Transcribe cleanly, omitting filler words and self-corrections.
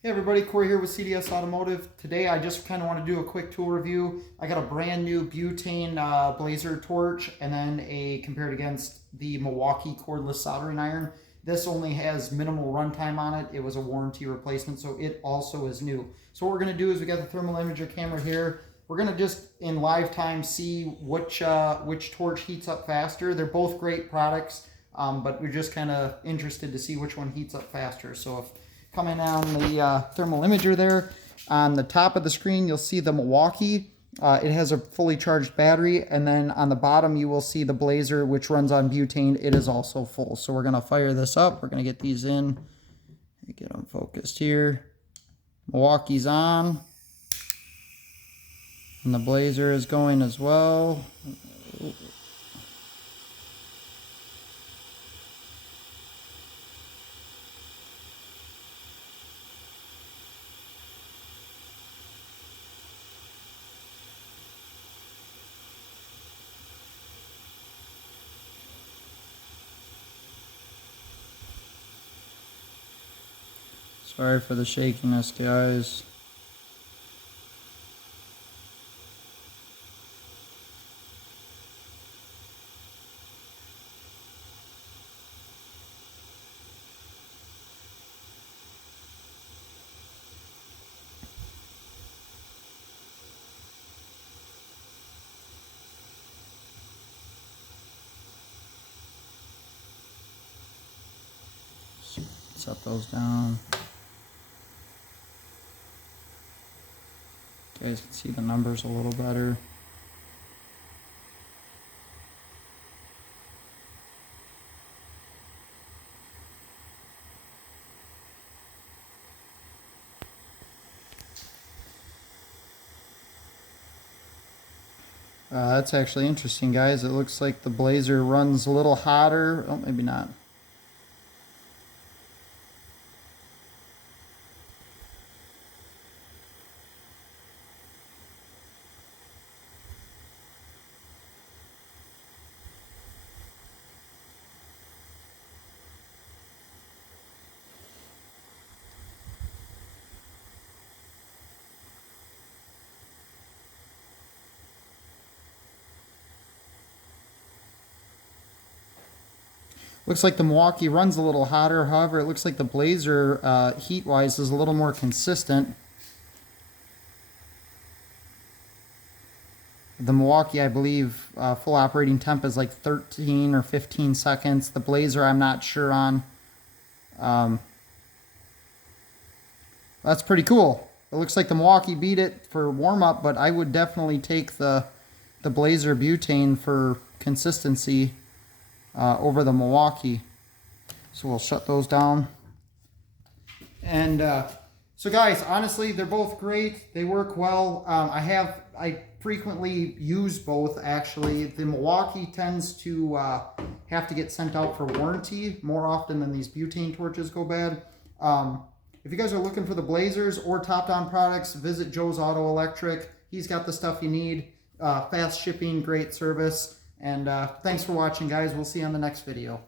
Hey everybody, Corey here with CDS Automotive. Today I just kind of want to do a quick tool review. I got a brand new butane blazer torch and then a compared against the Milwaukee cordless soldering iron. This only has minimal runtime on it. It was a warranty replacement, so it also is new. So what we're going to do is we got the thermal imager camera here. We're going to just in live time see which torch heats up faster. They're both great products, but we're just kind of interested to see which one heats up faster. So if coming on the thermal imager there, on the top of the screen you'll see the Milwaukee. It has a fully charged battery, and then on the bottom you will see the blazer, which runs on butane. It is also full. So we're going to fire this up. We're going to get these in. Get them focused here. Milwaukee's on. And the blazer is going as well. Sorry for the shakiness, guys. Set those down. You guys can see the numbers a little better. That's actually interesting, guys. It looks like the blazer runs a little hotter. Oh, maybe not. Looks like the Milwaukee runs a little hotter. However, it looks like the blazer, heat-wise, is a little more consistent. The Milwaukee, I believe, full operating temp is like 13 or 15 seconds. The blazer, I'm not sure on. That's pretty cool. It looks like the Milwaukee beat it for warm-up, but I would definitely take the blazer butane for consistency over the Milwaukee. So we'll shut those down. And so guys, honestly, they're both great. They work well. I frequently use both, actually. The Milwaukee tends to have to get sent out for warranty more often than these butane torches go bad. If you guys are looking for the blazers or top-down products, visit Joe's Auto Electric. He's got the stuff you need. Fast shipping, great service. And thanks for watching, guys. We'll see you on the next video.